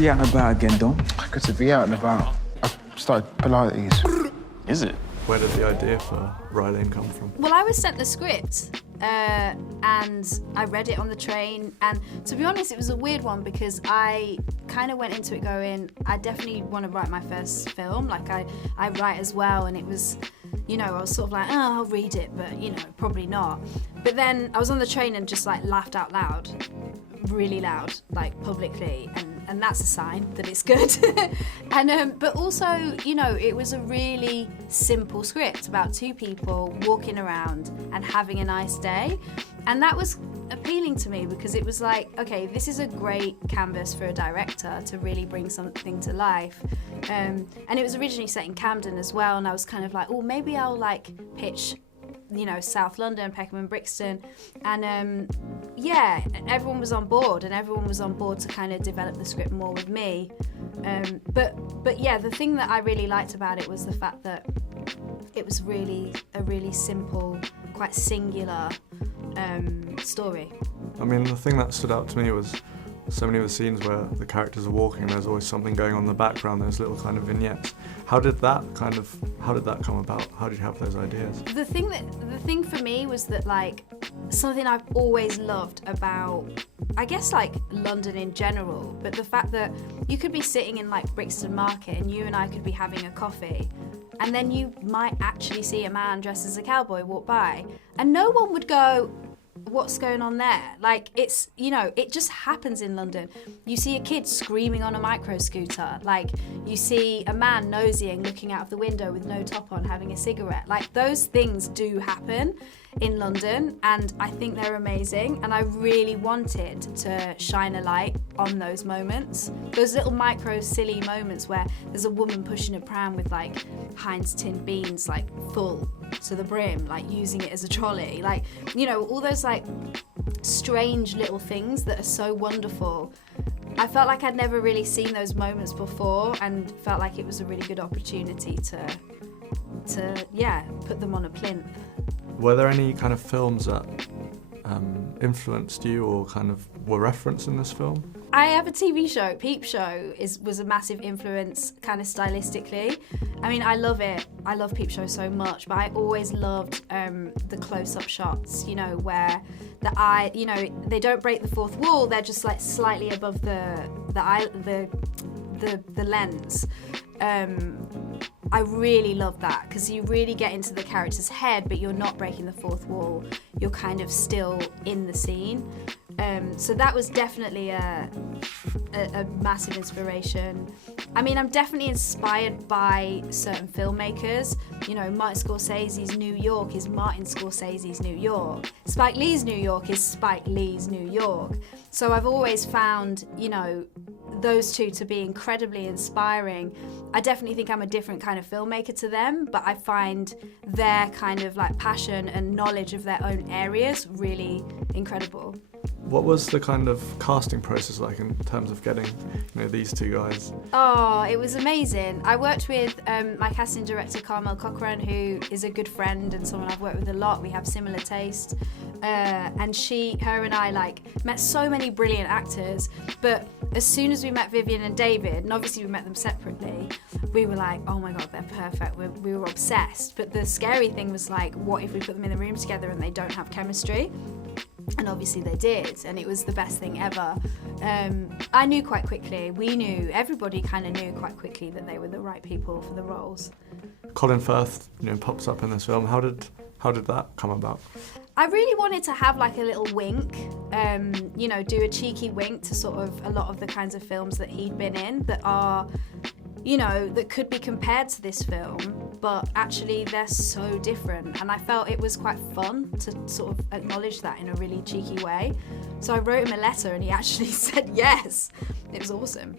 see you out and about again, Dom? Good to be out and about. I started Pilates. Is it? Where did the idea for Rye Lane come from? Well, I was sent the script and I read it on the train, and to be honest, it was a weird one because I kind of went into it going, I definitely want to write my first film. Like, I write as well, and it was, you know, I was sort of like, oh, I'll read it, but, you know, probably not. But then I was on the train and just, like, laughed out loud, really loud, like, publicly, and that's a sign that it's good. And but also, you know, it was a really simple script about two people walking around and having a nice day, and that was appealing to me because it was like, okay, this is a great canvas for a director to really bring something to life. And it was originally set in Camden as well, and I was kind of like, oh, maybe I'll like pitch, you know, South London, Peckham and Brixton, and yeah, everyone was on board, and everyone was on board to kind of develop the script more with me. But yeah, the thing that I really liked about it was the fact that it was really a really simple, quite singular story. I mean, the thing that stood out to me was so many of the scenes where the characters are walking, there's always something going on in the background, those little kind of vignettes. How did that come about? How did you have those ideas? The thing for me was that, like, something I've always loved about, I guess, like, London in general, but the fact that you could be sitting in, like, Brixton Market and you and I could be having a coffee, and then you might actually see a man dressed as a cowboy walk by, and no one would go, what's going on there? Like, it's, you know, it just happens in London. You see a kid screaming on a micro scooter, like you see a man nosying looking out of the window with no top on having a cigarette. Like, those things do happen in London, and I think they're amazing, and I really wanted to shine a light on those moments, those little micro silly moments where there's a woman pushing a pram with like Heinz tinned beans like full to the brim, like using it as a trolley, like, you know, all those like strange little things that are so wonderful. I felt like I'd never really seen those moments before, and felt like it was a really good opportunity to yeah, put them on a plinth. Were there any kind of films that influenced you or kind of were referenced in this film? I have a TV show, Peep Show was a massive influence kind of stylistically. I mean, I love it. I love Peep Show so much, but I always loved the close-up shots, you know, where the eye, you know, they don't break the fourth wall, they're just like slightly above the lens. I really love that because you really get into the character's head, but you're not breaking the fourth wall. You're kind of still in the scene. So that was definitely a massive inspiration. I mean, I'm definitely inspired by certain filmmakers. You know, Martin Scorsese's New York is Martin Scorsese's New York. Spike Lee's New York is Spike Lee's New York. So I've always found, you know, those two to be incredibly inspiring. I definitely think I'm a different kind of filmmaker to them, but I find their kind of like passion and knowledge of their own areas really incredible. What was the kind of casting process like in terms of getting, you know, these two guys? Oh, it was amazing. I worked with my casting director, Carmel Cochran, who is a good friend and someone I've worked with a lot. We have similar taste. And her and I like met so many brilliant actors, but as soon as we met Vivian and David, and obviously we met them separately, we were like, oh my God, they're perfect. We were obsessed. But the scary thing was like, what if we put them in the room together and they don't have chemistry? And obviously they did, and it was the best thing ever. I knew quite quickly, everybody kind of knew quite quickly that they were the right people for the roles. Colin Firth, you know, pops up in this film. How did that come about? I really wanted to have like a little wink, you know, do a cheeky wink to sort of a lot of the kinds of films that he'd been in that are, you know, that could be compared to this film, but actually they're so different. And I felt it was quite fun to sort of acknowledge that in a really cheeky way. So I wrote him a letter and he actually said yes. It was awesome.